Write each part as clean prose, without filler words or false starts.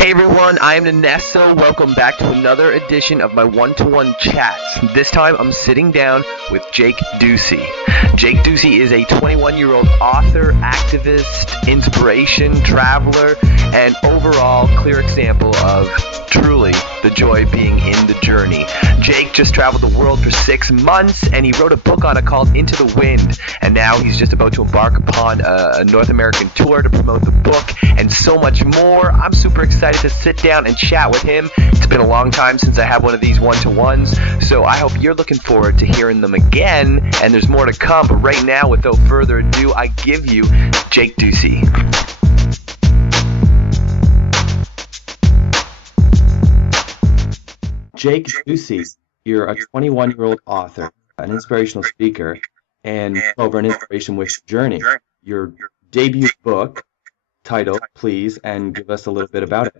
Hey everyone, I am Nenesso. Welcome back to another edition of my one-to-one chats. This time I'm sitting down with Jake Ducey. Jake Ducey is a 21-year-old author, activist, inspiration, traveler, and overall clear example of truly the joy being in the journey. Jake just traveled the world for 6 months and he wrote a book on it called Into the Wind, and now he's just about to embark upon a North American tour to promote the book and so much more. I'm super excited to sit down and chat with him. It's been a long time since I had one of these one-to-ones, so I hope you're looking forward to hearing them again, and there's more to come. But right now, without further ado, I give you Jake Ducey. Jake Ducey, you're a 21-year-old author, an inspirational speaker, and over an inspiration with journey. Your debut book title, please, and give us a little bit about it.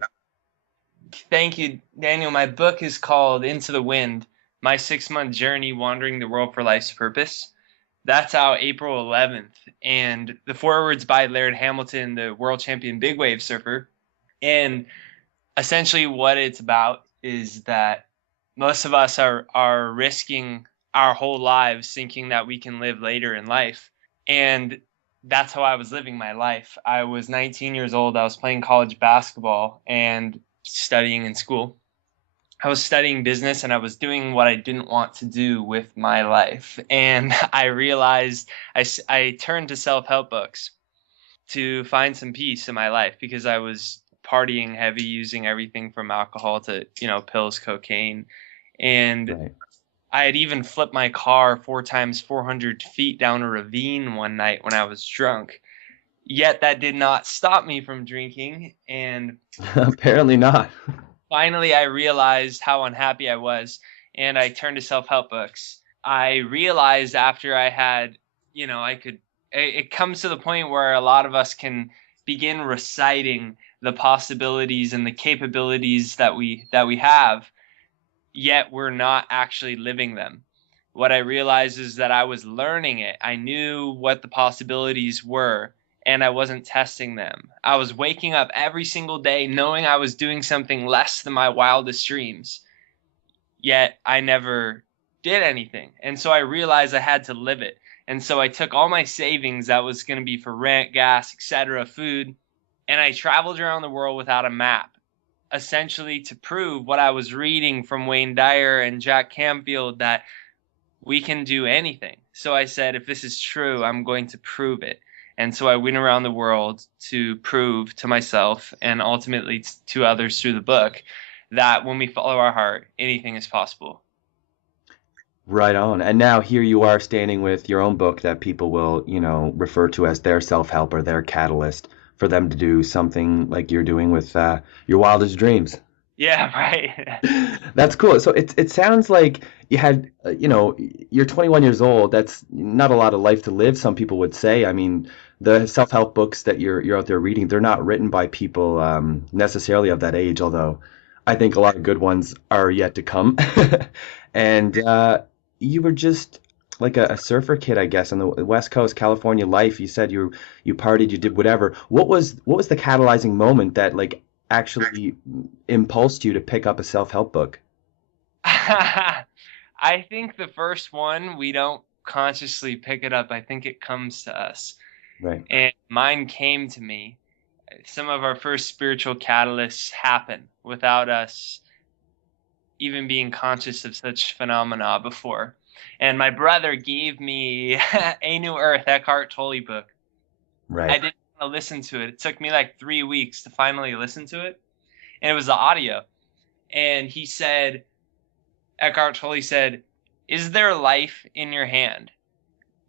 Thank you, Daniel. My book is called Into the Wind, My 6-Month Journey Wandering the World for Life's Purpose. That's out April 11th, and the foreword's by Laird Hamilton, the world champion big wave surfer. And essentially what it's about is that most of us are risking our whole lives thinking that we can live later in life. And that's how I was living my life. I was 19 years old. I was playing college basketball and studying in school. I was studying business and I was doing what I didn't want to do with my life. And I realized I turned to self-help books to find some peace in my life because I was partying heavy, using everything from alcohol to, pills, cocaine. And Right. I had even flipped my car 4 times 400 feet down a ravine one night when I was drunk. Yet that did not stop me from drinking. And Apparently not. finally, I realized how unhappy I was, and I turned to self-help books. I realized after I had, it comes to the point where a lot of us can begin reciting the possibilities and the capabilities that we have, yet we're not actually living them. What I realized is that I was learning it. I knew what the possibilities were, and I wasn't testing them. I was waking up every single day knowing I was doing something less than my wildest dreams, yet I never did anything. And so I realized I had to live it. And so I took all my savings that was going to be for rent, gas, etc., food, and I traveled around the world without a map, essentially to prove what I was reading from Wayne Dyer and Jack Canfield, that we can do anything. So I said, if this is true, I'm going to prove it. And so I went around the world to prove to myself and ultimately to others through the book that when we follow our heart, anything is possible. Right on. And now here you are standing with your own book that people will, refer to as their self-help or their catalyst for them to do something like you're doing with your wildest dreams. Yeah, right. That's cool. So it sounds like you had, you're 21 years old. That's not a lot of life to live, some people would say. I mean, the self-help books that you're out there reading, they're not written by people necessarily of that age, although I think a lot of good ones are yet to come. And you were just like a surfer kid, I guess, on the West Coast, California life. You said you partied, you did whatever. What was the catalyzing moment that like actually impulsed you to pick up a self-help book? I think the first one, we don't consciously pick it up. I think it comes to us. Right. And mine came to me. Some of our first spiritual catalysts happen without us even being conscious of such phenomena before. And my brother gave me A New Earth, Eckhart Tolle book. I Right. didn't want to listen to it. It took me like 3 weeks to finally listen to it. And it was the audio. And Eckhart Tolle said, is there life in your hand?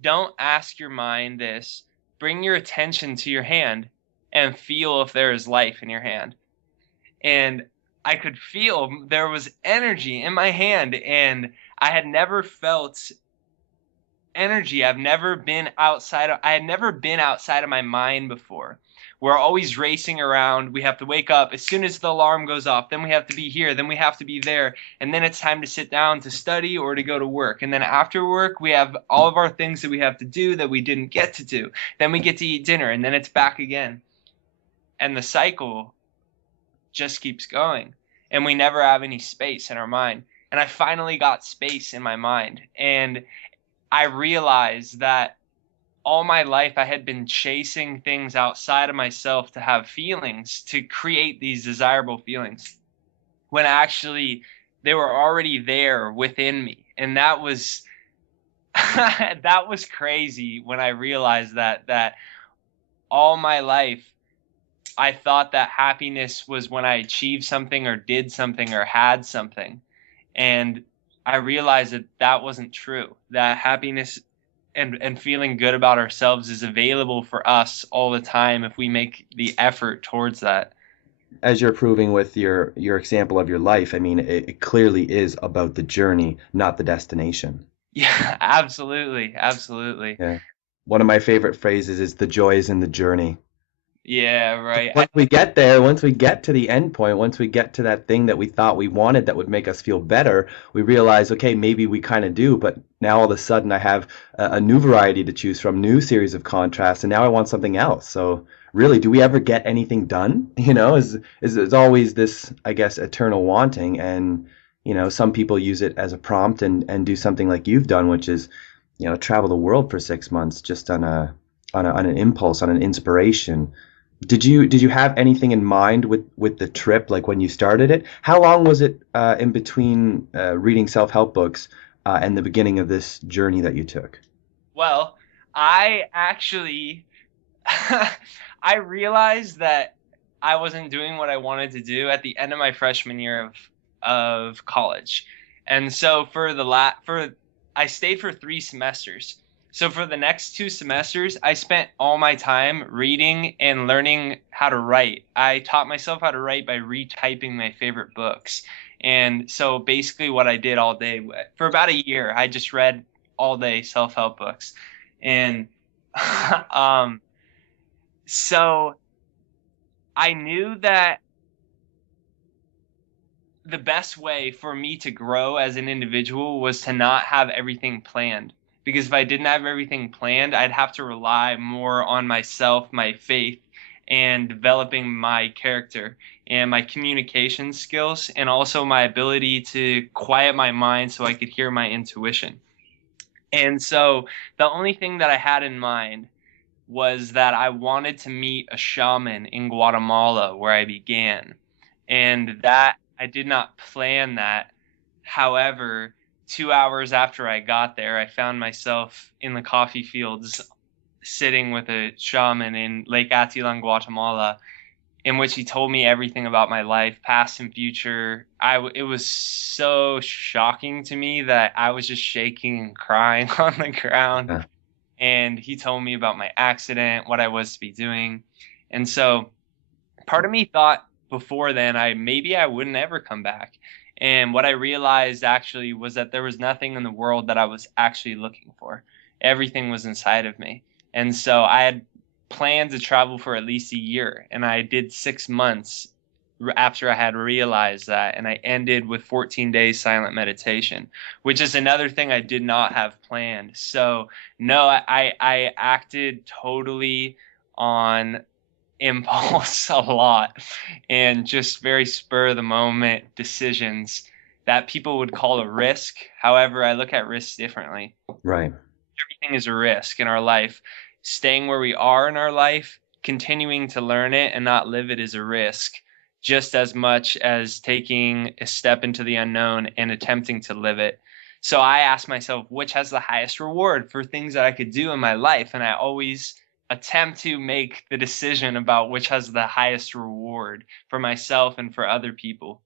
Don't ask your mind this. Bring your attention to your hand and feel if there is life in your hand. And I could feel there was energy in my hand, and I had never felt energy. I had never been outside of my mind before. We're always racing around. We have to wake up as soon as the alarm goes off. Then we have to be here. Then we have to be there. And then it's time to sit down to study or to go to work. And then after work, we have all of our things that we have to do that we didn't get to do. Then we get to eat dinner, and then it's back again. And the cycle just keeps going, and we never have any space in our mind. And I finally got space in my mind, and I realized that all my life I had been chasing things outside of myself to have feelings, to create these desirable feelings, when actually they were already there within me. And that was that was crazy when I realized that all my life I thought that happiness was when I achieved something or did something or had something. And I realized that that wasn't true. That happiness and feeling good about ourselves is available for us all the time if we make the effort towards that. As you're proving with your example of your life, I mean, it clearly is about the journey, not the destination. Yeah, absolutely. Absolutely. Yeah. One of my favorite phrases is the joy is in the journey. Yeah, right. Once we get there, once we get to the end point, once we get to that thing that we thought we wanted that would make us feel better, we realize, okay, maybe we kind of do, but now all of a sudden I have a new variety to choose from, new series of contrasts, and now I want something else. So really, do we ever get anything done? Is always this, I guess, eternal wanting, and some people use it as a prompt and do something like you've done, which is, travel the world for 6 months just on an impulse, on an inspiration. Did you have anything in mind with the trip, like when you started it? How long was it in between reading self-help books and the beginning of this journey that you took? Well, I actually I realized that I wasn't doing what I wanted to do at the end of my freshman year of college. And so for I stayed for 3 semesters. So for the next 2 semesters, I spent all my time reading and learning how to write. I taught myself how to write by retyping my favorite books. And so basically what I did all day for about a year, I just read all day self-help books. And um so I knew that the best way for me to grow as an individual was to not have everything planned. Because if I didn't have everything planned, I'd have to rely more on myself, my faith, and developing my character and my communication skills, and also my ability to quiet my mind so I could hear my intuition. And so the only thing that I had in mind was that I wanted to meet a shaman in Guatemala where I began. And that I did not plan that. However, 2 hours after I got there, I found myself in the coffee fields sitting with a shaman in Lake Atilan, Guatemala, in which he told me everything about my life, past and future. It was so shocking to me that I was just shaking and crying on the ground. Yeah. And he told me about my accident, what I was to be doing. And so part of me thought before then I wouldn't ever come back. And what I realized actually was that there was nothing in the world that I was actually looking for. Everything was inside of me. And so I had planned to travel for at least a year, and I did 6 months after I had realized that, and I ended with 14 days silent meditation, which is another thing I did not have planned. So no, I acted totally on impulse a lot, and just very spur of the moment decisions that people would call a risk. However, I look at risks differently. Right. Everything is a risk in our life. Staying where we are in our life, continuing to learn it and not live it, is a risk, just as much as taking a step into the unknown and attempting to live it. So I ask myself, which has the highest reward for things that I could do in my life? And I always attempt to make the decision about which has the highest reward for myself and for other people.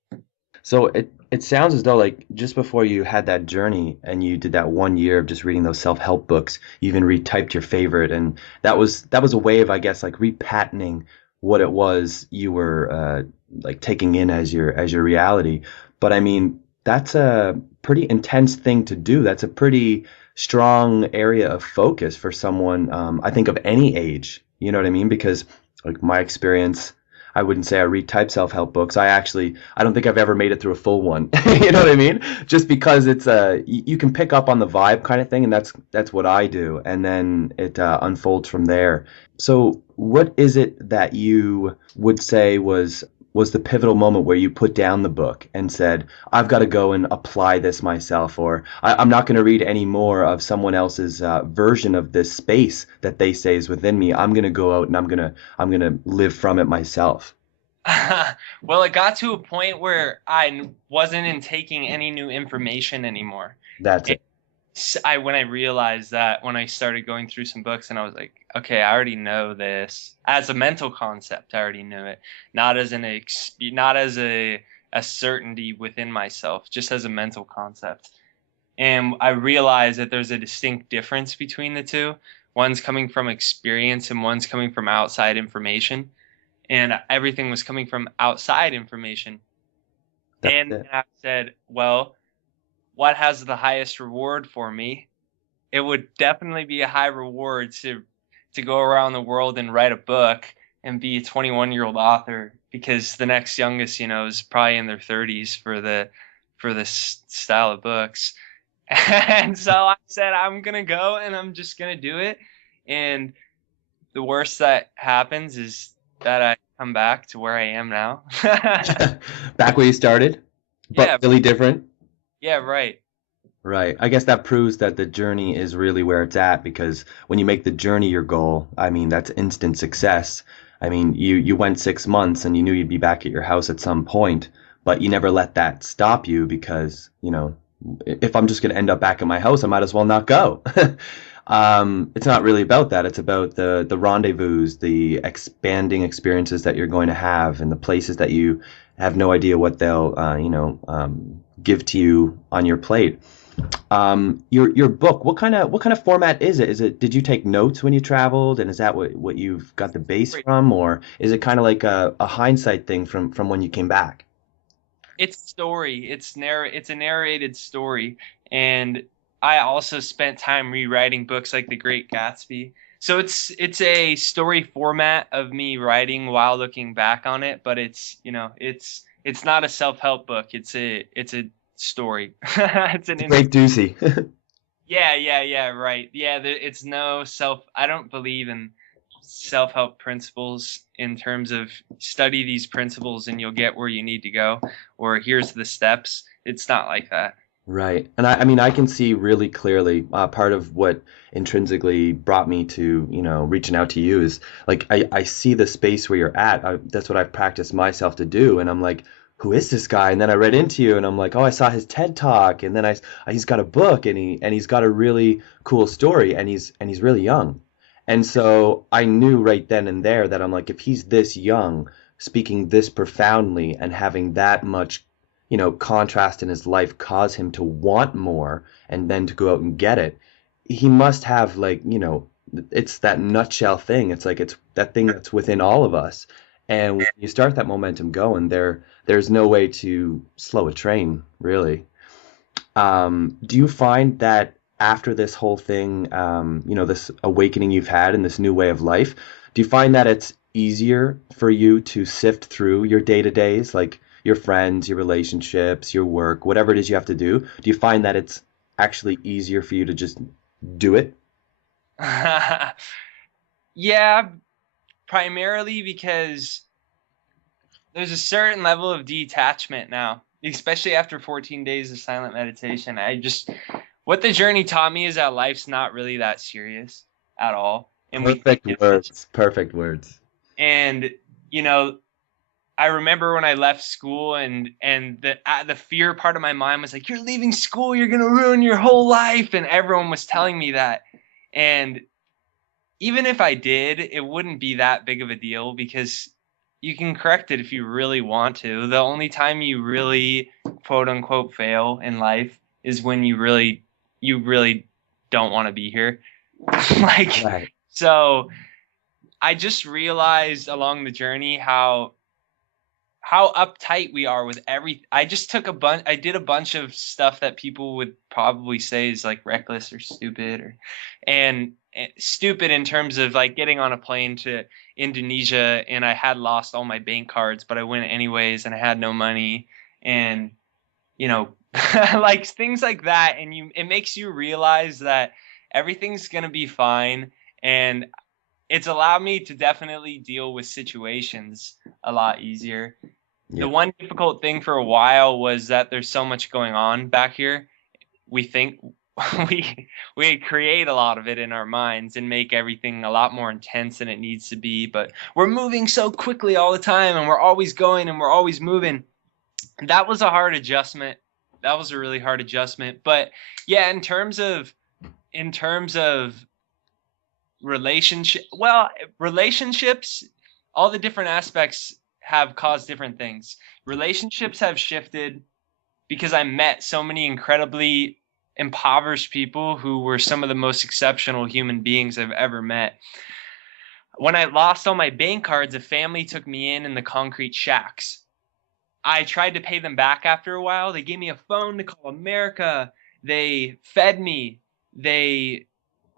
So it sounds as though, like, just before you had that journey and you did that 1 year of just reading those self-help books, you even retyped your favorite, and that was a way of, I guess, like repatenting what it was you were like taking in as your reality. But I mean, that's a pretty intense thing to do. That's a pretty strong area of focus for someone, I think, of any age. You know what I mean? Because like my experience, I wouldn't say I read type self-help books. I don't think I've ever made it through a full one. You know what I mean? Just because it's you can pick up on the vibe kind of thing, and that's what I do, and then it unfolds from there. So, what is it that you would say was was the pivotal moment where you put down the book and said, I've got to go and apply this myself, or I'm not going to read any more of someone else's version of this space that they say is within me. I'm going to go out and I'm going to live from it myself. Well, it got to a point where I wasn't in taking any new information anymore. That's it. When I realized that, when I started going through some books, and I was like, okay, I already know this as a mental concept. I already knew it, not as not as a certainty within myself, just as a mental concept. And I realized that there's a distinct difference between the two. One's coming from experience and one's coming from outside information. And everything was coming from outside information. That's And it. I said, well, what has the highest reward for me? It would definitely be a high reward to go around the world and write a book and be a 21-year-old author, because the next youngest, is probably in their 30s for this style of books. And so I said, I'm gonna go and I'm just gonna do it. And the worst that happens is that I come back to where I am now. Back where you started, but Yeah, really different. yeah, right. Right. I guess that proves that the journey is really where it's at, because when you make the journey your goal, I mean, that's instant success. I mean, you went 6 months and you knew you'd be back at your house at some point, but you never let that stop you because, if I'm just going to end up back at my house, I might as well not go. It's not really about that. It's about the rendezvous, the expanding experiences that you're going to have, and the places that you have no idea what they'll, give to you on your plate. Your book, what kind of format is it? Did you take notes when you traveled, and is that what you've got the base from, or is it kind of like a hindsight thing from when you came back? It's story. It's a narrated story. And I also spent time rewriting books like The Great Gatsby. So it's a story format of me writing while looking back on it, but it's not a self-help book. It's a story. It's It's an a great doozy. Yeah, yeah, yeah, right. Yeah, it's no I don't believe in self-help principles in terms of study these principles and you'll get where you need to go, or here's the steps. It's not like that. Right. And I mean, I can see really clearly part of what intrinsically brought me to, reaching out to you is like I see the space where you're at. That's what I've practiced myself to do. And I'm like, who is this guy? And then I read into you and I'm like, oh, I saw his TED Talk. And then he's got a book and he's got a really cool story and he's really young. And so I knew right then and there that I'm like, if he's this young, speaking this profoundly and having that much contrast in his life cause him to want more and then to go out and get it, he must have like, it's that nutshell thing. It's like it's that thing that's within all of us. And when you start that momentum going, there's no way to slow a train, really. Do you find that after this whole thing, this awakening you've had in this new way of life, do you find that it's easier for you to sift through your day-to-days, like your friends, your relationships, your work, whatever it is you have to do? Do you find that it's actually easier for you to just do it? Yeah, primarily because there's a certain level of detachment now, especially after 14 days of silent meditation. What the journey taught me is that life's not really that serious at all. And we think Perfect it's just, words. Perfect words. and, you know, I remember when I left school, and the fear part of my mind was like, you're leaving school, you're gonna ruin your whole life, and everyone was telling me that. And even if I did, it wouldn't be that big of a deal because you can correct it if you really want to. The only time you really quote unquote fail in life is when you really don't want to be here. Like, Right. so I just realized along the journey how uptight we are with every. I did a bunch of stuff that people would probably say is like reckless or stupid, and stupid in terms of like getting on a plane to Indonesia, and I had lost all my bank cards, but I went anyways, and I had no money, and you know like things like that, and it makes you realize that everything's going to be fine. And it's allowed me to definitely deal with situations a lot easier. The Yeah. one difficult thing for a while was that there's so much going on back here. We think we create a lot of it in our minds and make everything a lot more intense than it needs to be, but we're moving so quickly all the time, and we're always going and we're always moving. That was a hard adjustment. That was a really hard adjustment. But yeah, in terms of relationships, all the different aspects have caused different things. Relationships have shifted because I met so many incredibly impoverished people who were some of the most exceptional human beings I've ever met. When I lost all my bank cards, a family took me in the concrete shacks. I tried to pay them back after a while. They gave me a phone to call America. They fed me. They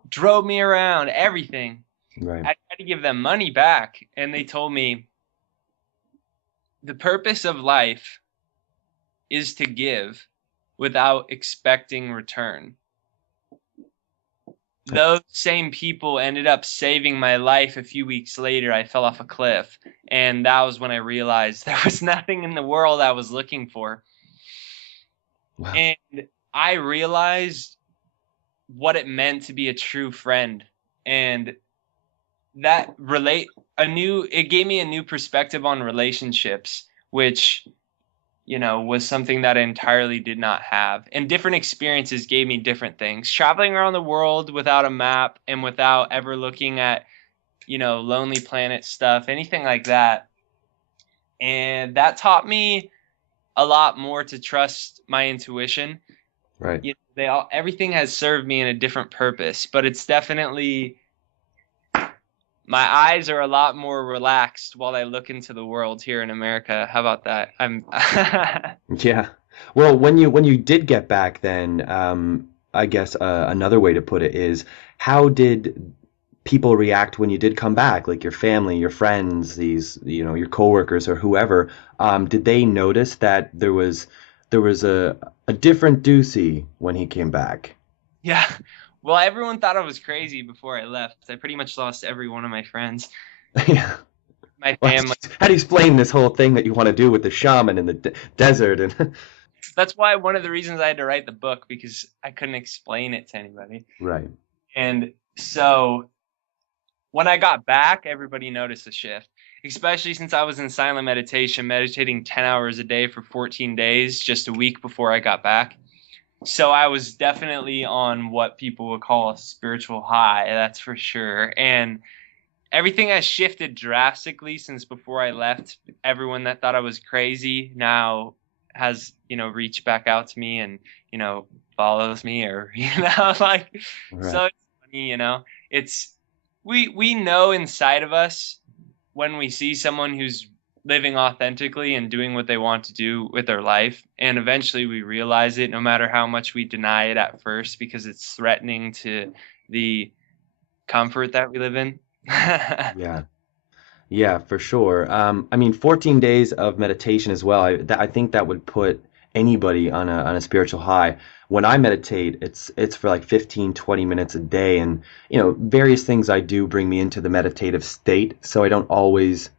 drove me around, everything. Right. I tried to give them money back, and they told me the purpose of life is to give without expecting return. Those same people ended up saving my life a few weeks later. I fell off a cliff, and that was when I realized there was nothing in the world I was looking for. Wow. And I realized what it meant to be a true friend, and it gave me a new perspective on relationships, which was something that I entirely did not have. And different experiences gave me different things. Traveling around the world without a map and without ever looking at, Lonely Planet stuff, anything like that. And that taught me a lot more to trust my intuition. Right. Everything has served me in a different purpose, but it's definitely, my eyes are a lot more relaxed while I look into the world here in America. How about that? Yeah. Well, when you did get back, then I guess another way to put it is, how did people react when you did come back? Like your family, your friends, your coworkers or whoever. Did they notice that there was a different Ducey when he came back? Yeah. Well, everyone thought I was crazy before I left. I pretty much lost every one of my friends, Yeah. my Well, family. how do you explain this whole thing that you want to do with the shaman in the desert and That's why one of the reasons I had to write the book, because I couldn't explain it to anybody. right. And so when I got back, everybody noticed the shift, especially since I was in silent meditation, meditating 10 hours a day for 14 days, just a week before I got back. So I was definitely on what people would call a spiritual high, that's for sure. And everything has shifted drastically since before I left. Everyone that thought I was crazy now has, reached back out to me and, follows me, or, like, Right. so it's funny, it's, we know inside of us when we see someone who's living authentically and doing what they want to do with their life, and eventually we realize it, no matter how much we deny it at first, because it's threatening to the comfort that we live in. Yeah. Yeah, for sure. I mean, 14 days of meditation as well. I think that would put anybody on a spiritual high. When I meditate, it's for like 15, 20 minutes a day, and various things I do bring me into the meditative state, so I don't always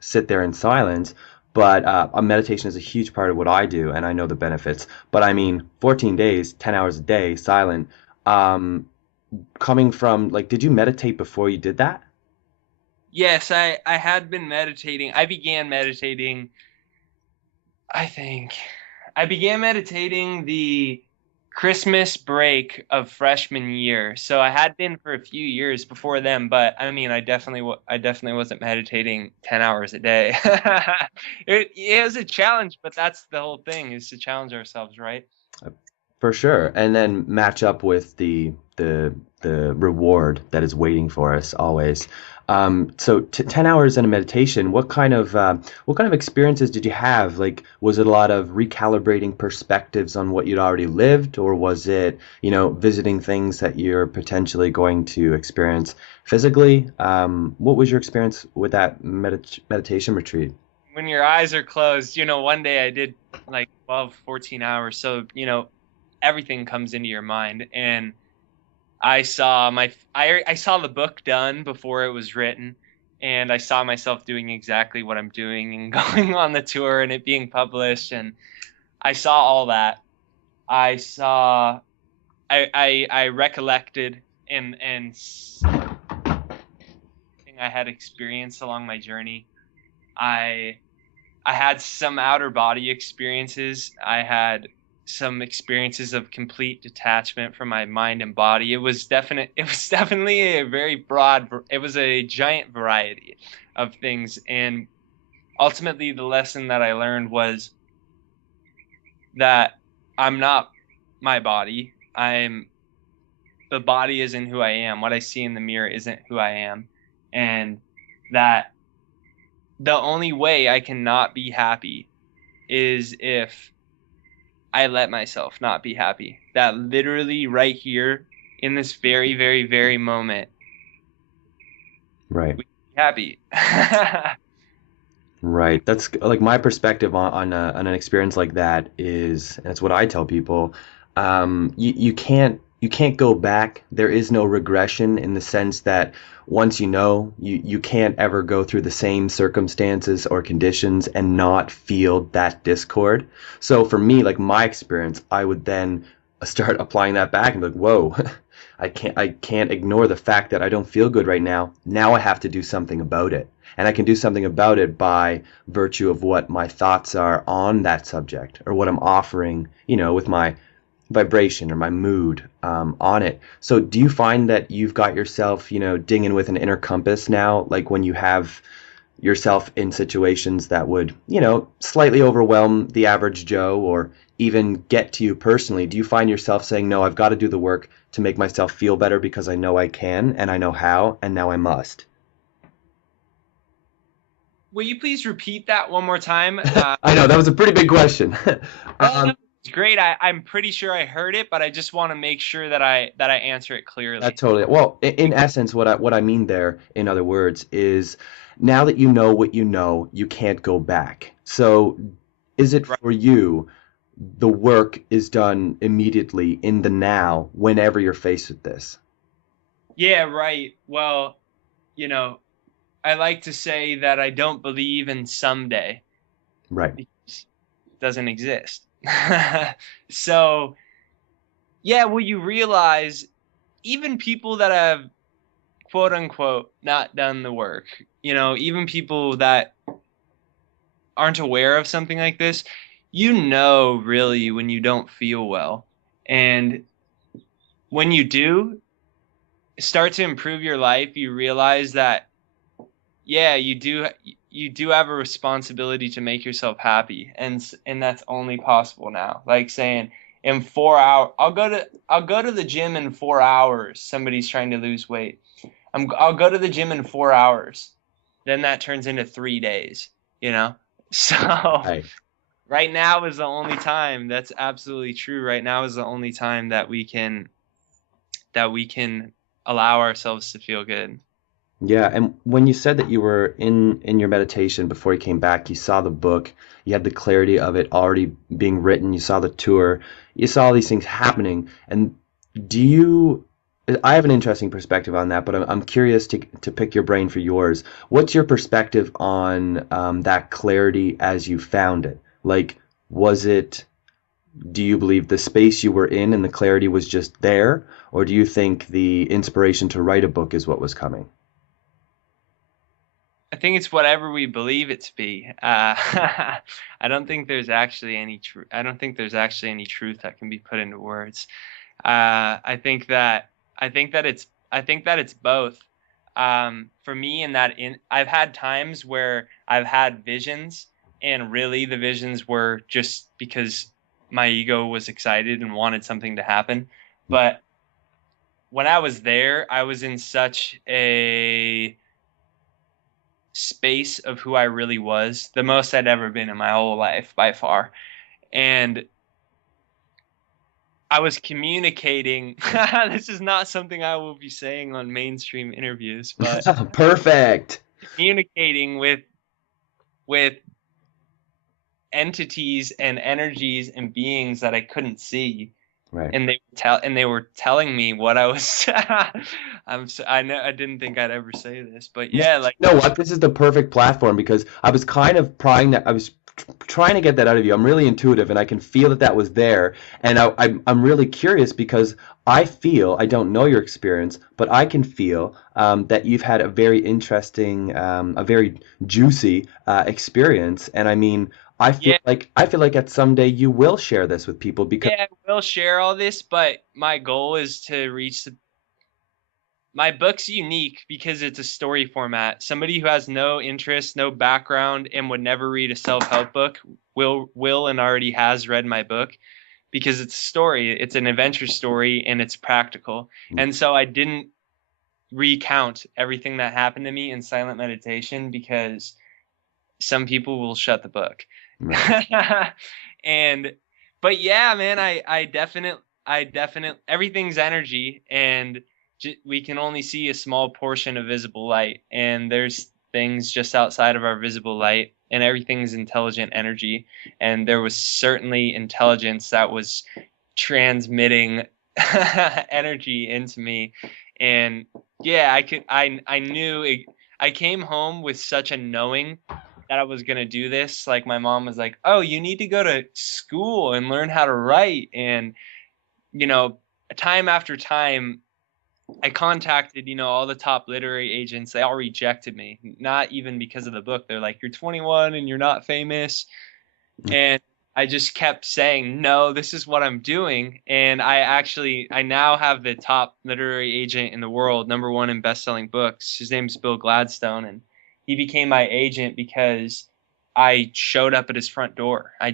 sit there in silence. But a meditation is a huge part of what I do, and I know the benefits. But I mean, 14 days, 10 hours a day, silent. Um, Coming from like, did you meditate before you did that? Yes, I had been meditating. I began meditating, I think. I began meditating the Christmas break of freshman year. So I had been for a few years before then, but I mean, I definitely wasn't meditating 10 hours a day. It was a challenge, but that's the whole thing, is to challenge ourselves, right? For sure, and then match up with the reward that is waiting for us always. So 10 hours in a meditation, what kind of experiences did you have? Like, was it a lot of recalibrating perspectives on what you'd already lived, or was it, visiting things that you're potentially going to experience physically? What was your experience with that meditation retreat? When your eyes are closed, one day I did like 12, 14 hours. So, everything comes into your mind. And I saw the book done before it was written, and I saw myself doing exactly what I'm doing and going on the tour and it being published, and I saw all that. I recollected and I had experienced along my journey. I I had some outer body experiences. I had some experiences of complete detachment from my mind and body. It was definitely a very broad, it was a giant variety of things. And ultimately the lesson that I learned was that I'm not my body. The body isn't who I am. What I see in the mirror isn't who I am. And that the only way I can not be happy is if I let myself not be happy. That literally right here in this very, very, very moment, Right. we can be happy. Right. That's like my perspective on an experience like that is, and it's what I tell people. You can't go back. There is no regression in the sense that once you know, you can't ever go through the same circumstances or conditions and not feel that discord. So for me, like my experience, I would then start applying that back and be like, whoa, I can't ignore the fact that I don't feel good right now. Now I have to do something about it. And I can do something about it by virtue of what my thoughts are on that subject or what I'm offering, with my vibration or my mood on it. So do you find that you've got yourself, dinging with an inner compass now, like when you have yourself in situations that would, slightly overwhelm the average Joe or even get to you personally? Do you find yourself saying, no, I've got to do the work to make myself feel better because I know I can and I know how and now I must? Will you please repeat that one more time? I know that was a pretty big question. No, it's great. I'm pretty sure I heard it, but I just want to make sure that I answer it That clearly. totally. Well, in essence, what I mean there, in other words, is now that you know what you know, you can't go back. So, is it Right. for you, the work is done immediately in the now, whenever you're faced with this? Yeah, right. Well, you know, I like to say that I don't believe in someday Right. because it doesn't exist. So, yeah, well, you realize even people that have quote unquote not done the work, even people that aren't aware of something like this, really when you don't feel well. And when you do start to improve your life, you realize that yeah, you do have a responsibility to make yourself happy, and that's only possible now. Like saying in 4 hours, I'll go to the gym in 4 hours. Somebody's trying to lose weight. I'll go to the gym in 4 hours. Then that turns into 3 days. You know, so Right. right now is the only time. That's absolutely true. Right now is the only time that we can allow ourselves to feel good. Yeah, and when you said that you were in your meditation before you came back, you saw the book, you had the clarity of it already being written, you saw the tour, you saw all these things happening, and do you? I have an interesting perspective on that, but I'm curious to pick your brain for yours. What's your perspective on that clarity as you found it? Like, was it? Do you believe the space you were in and the clarity was just there, or do you think the inspiration to write a book is what was coming? I think it's whatever we believe it to be. I don't think there's actually any truth. I don't think there's actually any truth that can be put into words. I think that I think that it's both. For me, I've had times where I've had visions, and really the visions were just because my ego was excited and wanted something to happen. But when I was there, I was in such a space of who I really was, the most I'd ever been in my whole life by far. And I was communicating. This is not something I will be saying on mainstream interviews, but Perfect. communicating with entities and energies and beings that I couldn't see. Right. and they were telling me what I was. I know I didn't think I'd ever say this, but No, yeah, like you know what? This is the perfect platform because I was kind of prying that I was trying to get that out of you. I'm really intuitive and I can feel that that was there. And I'm really curious because I feel, I don't know your experience, but I can feel that you've had a very interesting, a very juicy experience. And I mean, yeah, I feel like at some day you will share this with people because yeah, I will share all this, but my goal is to reach my book's unique because it's a story format. Somebody who has no interest, no background, and would never read a self-help book will and already has read my book because it's a story. It's an adventure story and it's practical. And so I didn't recount everything that happened to me in silent meditation because some people will shut the book. right. And but yeah, man, I definitely everything's energy, and we can only see a small portion of visible light, and there's things just outside of our visible light, and everything's intelligent energy, and there was certainly intelligence that was transmitting energy into me. And yeah, I knew I came home with such a knowing that I was gonna do this. Like my mom was like, "Oh, you need to go to school and learn how to write." And you know, time after time, I contacted all the top literary agents. They all rejected me, not even because of the book. They're like, "You're 21 and you're not famous." And I just kept saying, "No, this is what I'm doing." And I now have the top literary agent in the world, #1 in best-selling books. His name's Bill Gladstone, and he became my agent because I showed up at his front door. I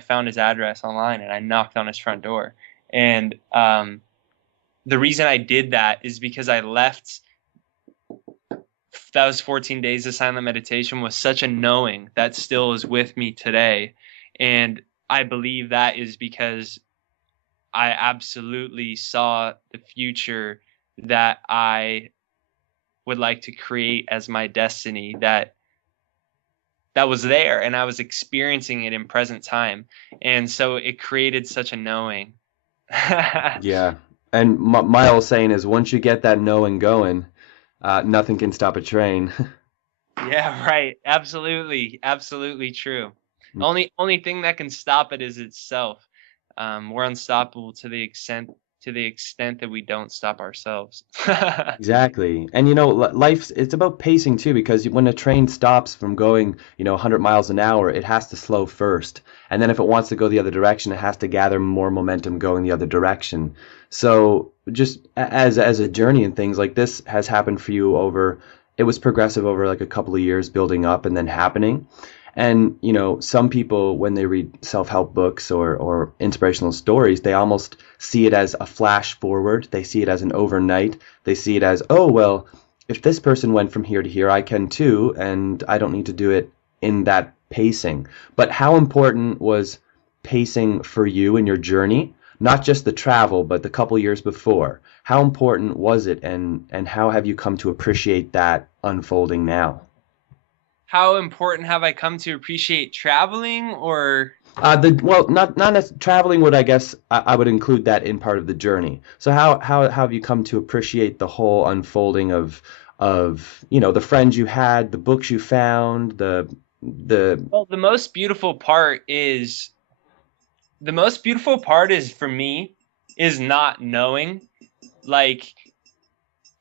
found his address online and I knocked on his front door. And the reason I did that is because I left those 14 days of silent meditation with such a knowing that still is with me today. And I believe that is because I absolutely saw the future that I would like to create as my destiny, that was there and I was experiencing it in present time. And so it created such a knowing. Yeah. And my old saying is once you get that knowing going, nothing can stop a train. Yeah, right. Absolutely. Absolutely true. Only thing that can stop it is itself. We're unstoppable to the extent that we don't stop ourselves. Exactly. And life's it's about pacing too because when a train stops from going, 100 miles an hour, it has to slow first. And then if it wants to go the other direction, it has to gather more momentum going the other direction. So just as a journey and things like this has happened for you over, it was progressive over like a couple of years building up and then happening. And, some people, when they read self-help books or inspirational stories, they almost see it as a flash forward. They see it as an overnight. They see it as, oh, well, if this person went from here to here, I can too, and I don't need to do it in that pacing. But how important was pacing for you in your journey? Not just the travel, but the couple years before. How important was it, and how have you come to appreciate that unfolding now? How important have I come to appreciate traveling or Not traveling would, I guess, I would include that in part of the journey. So how have you come to appreciate the whole unfolding of the friends you had, the books you found, the well, the most beautiful part is for me is not knowing. Like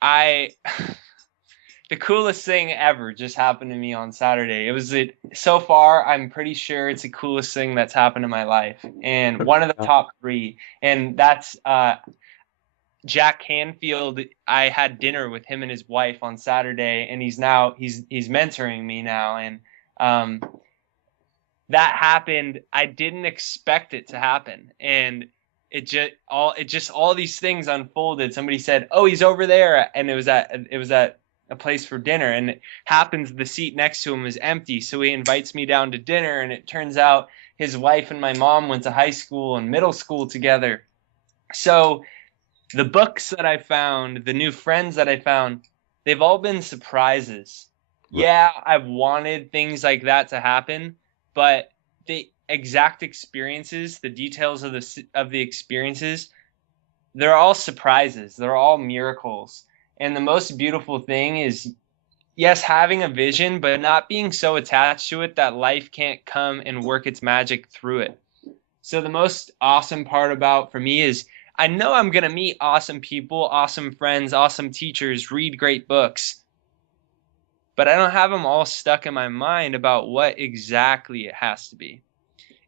I the coolest thing ever just happened to me on Saturday. So far I'm pretty sure it's the coolest thing that's happened in my life and one of the top 3. And that's Jack Canfield. I had dinner with him and his wife on Saturday, and he's mentoring me now. And um that happened. I didn't expect it to happen. And it just all these things unfolded. Somebody said, "Oh, he's over there," and it was at a place for dinner, and it happens the seat next to him is empty, so he invites me down to dinner, and it turns out his wife and my mom went to high school and middle school together. So the books that I found, the new friends that I found, they've all been surprises. Yeah, I've wanted things like that to happen, but exact experiences, the details of the experiences, they're all surprises. They're all miracles. And the most beautiful thing is, yes, having a vision, but not being so attached to it that life can't come and work its magic through it. So the most awesome part about for me is I know I'm going to meet awesome people, awesome friends, awesome teachers, read great books, but I don't have them all stuck in my mind about what exactly it has to be.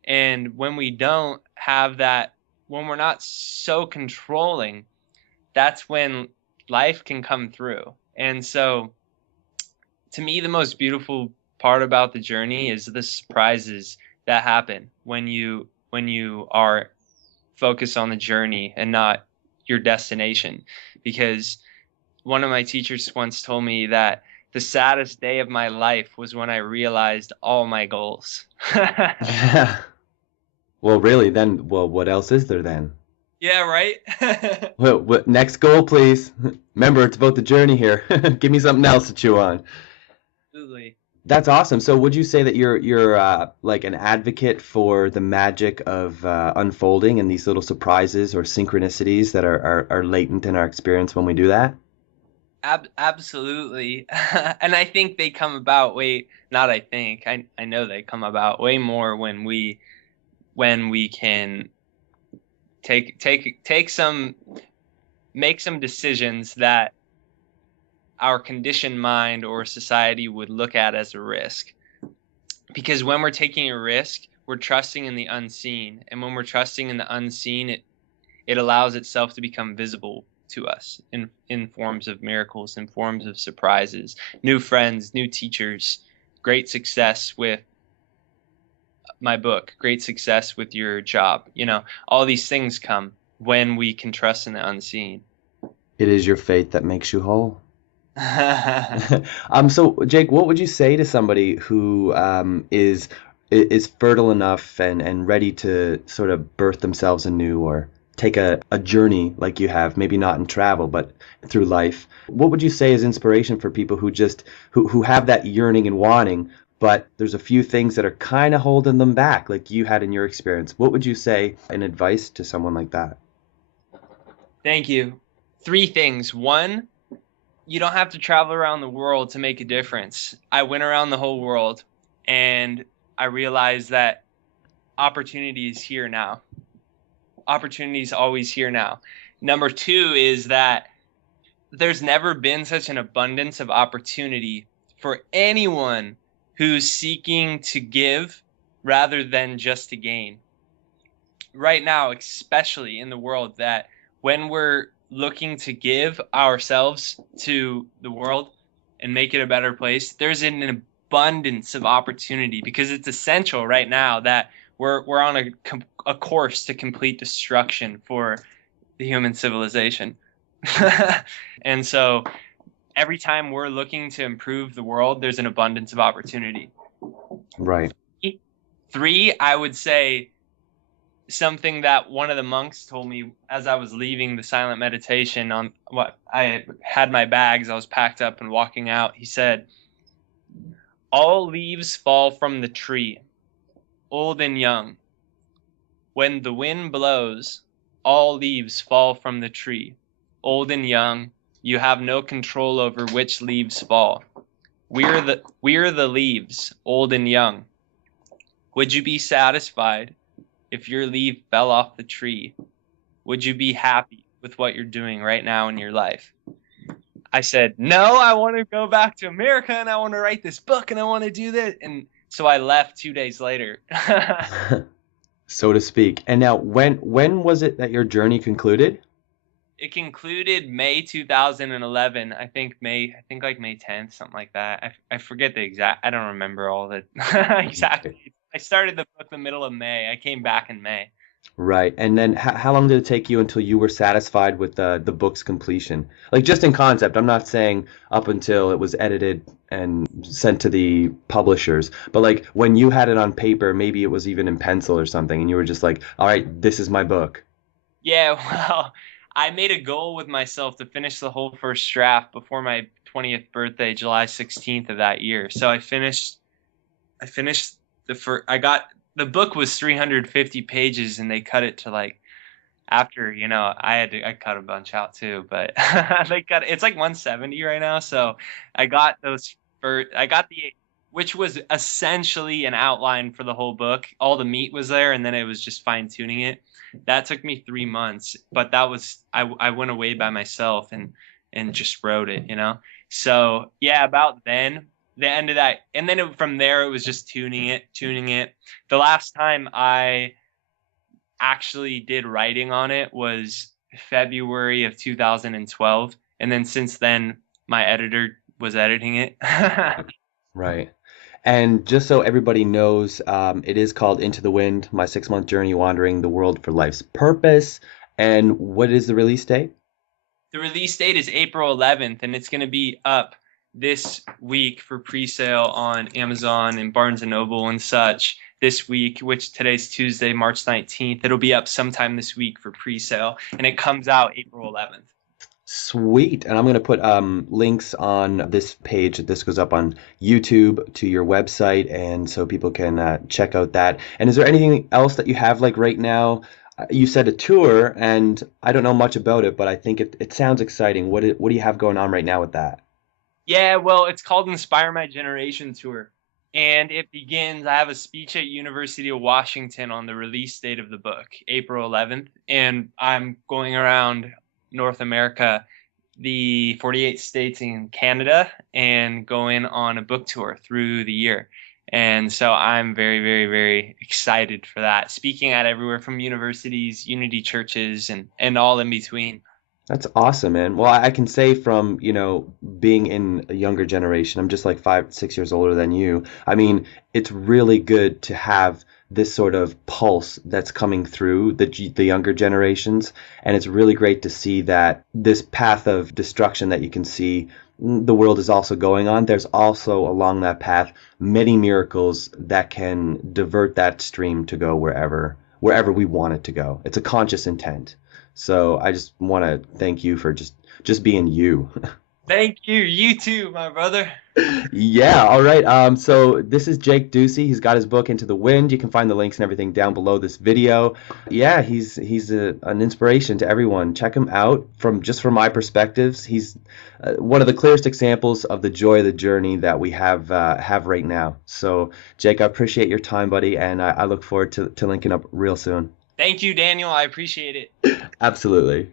And when we don't have that, when we're not so controlling, that's when life can come through. And so to me, the most beautiful part about the journey is the surprises that happen when you are focused on the journey and not your destination. Because one of my teachers once told me that the saddest day of my life was when I realized all my goals. Yeah. Well, really, then, well, what else is there then? Yeah, right? Well, what next goal, please? Remember, it's about the journey here. Give me something else to chew on. Absolutely. That's awesome. So, would you say that you're like an advocate for the magic of unfolding and these little surprises or synchronicities that are latent in our experience when we do that? Absolutely. And I think they come about not I think, I know they come about way more when we can take some make some decisions that our conditioned mind or society would look at as a risk. Because when we're taking a risk, we're trusting in the unseen. And when we're trusting in the unseen, it allows itself to become visible to us in forms of miracles, in forms of surprises, new friends, new teachers, great success with my book, great success with your job. All these things come when we can trust in the unseen. It is your faith that makes you whole. So Jake, what would you say to somebody who is fertile enough and ready to sort of birth themselves anew or take a journey like you have, maybe not in travel, but through life? What would you say is inspiration for people who just who have that yearning and wanting, but there's a few things that are kind of holding them back, like you had in your experience? What would you say in advice to someone like that? Thank you. Three things. One, you don't have to travel around the world to make a difference. I went around the whole world and I realized that opportunity is here now. Opportunity is always here now. Number two is that there's never been such an abundance of opportunity for anyone who's seeking to give rather than just to gain. Right now, especially in the world, that when we're looking to give ourselves to the world and make it a better place, there's an abundance of opportunity because it's essential right now that we're on a course to complete destruction for the human civilization. And so every time we're looking to improve the world, there's an abundance of opportunity. Right. Three, I would say something that one of the monks told me as I was leaving the silent meditation on what I had my bags, I was packed up and walking out. He said, "All leaves fall from the tree, old and young. When the wind blows, all leaves fall from the tree, old and young. You have no control over which leaves fall. We're the leaves, old and young. Would you be satisfied if your leaf fell off the tree? Would you be happy with what you're doing right now in your life?" I said, "No, I want to go back to America and I want to write this book and I want to do this." And so I left 2 days later. So to speak. And now, when was it that your journey concluded? It concluded May 2011. I think like May 10th, something like that. I forget the exact, I don't remember all the exactly. I started the book the middle of May. I came back in May. Right. And then how long did it take you until you were satisfied with the book's completion? Like just in concept, I'm not saying up until it was edited and sent to the publishers, but like when you had it on paper, maybe it was even in pencil or something, and you were just like, all right, this is my book. Yeah, well, I made a goal with myself to finish the whole first draft before my 20th birthday, July 16th of that year. So I finished I got the book was 350 pages and they cut it to like, after, I cut a bunch out too, but it's like 170 right now. So I got which was essentially an outline for the whole book. All the meat was there, and then it was just fine tuning it. That took me 3 months, but I went away by myself and just wrote it, So yeah, about then, the end of that, and then from there it was just tuning it. The last time I actually did writing on it was February of 2012, and then since then my editor was editing it. Right. And just so everybody knows, it is called Into the Wind, My 6-Month Journey Wandering the World for Life's Purpose. And what is the release date? The release date is April 11th, and it's going to be up this week for pre-sale on Amazon and Barnes & Noble and such this week, which today's Tuesday, March 19th. It'll be up sometime this week for pre-sale, and it comes out April 11th. Sweet. And I'm going to put links on this page. This goes up on YouTube to your website, and so people can check out that. And is there anything else that you have like right now? You said a tour, and I don't know much about it, but I think it sounds exciting. What do you have going on right now with that? Yeah, well, it's called Inspire My Generation Tour. And it begins, I have a speech at University of Washington on the release date of the book, April 11th. And I'm going around North America, the 48 states in Canada, and going on a book tour through the year. And so I'm very, very, very excited for that. Speaking at everywhere from universities, unity churches, and all in between. That's awesome, man. Well, I can say from, being in a younger generation, I'm just like 5, 6 years older than you. I mean, it's really good to have this sort of pulse that's coming through the younger generations. And it's really great to see that this path of destruction that you can see the world is also going on. There's also along that path many miracles that can divert that stream to go wherever we want it to go. It's a conscious intent. So I just want to thank you for just being you. Thank you. You too, my brother. Yeah, all right. So this is Jake Ducey. He's got his book Into the Wind. You can find the links and everything down below this video. Yeah, he's an inspiration to everyone. Check him out from my perspectives. He's one of the clearest examples of the joy of the journey that we have right now. So Jake, I appreciate your time, buddy, and I look forward to linking up real soon. Thank you, Daniel. I appreciate it. Absolutely.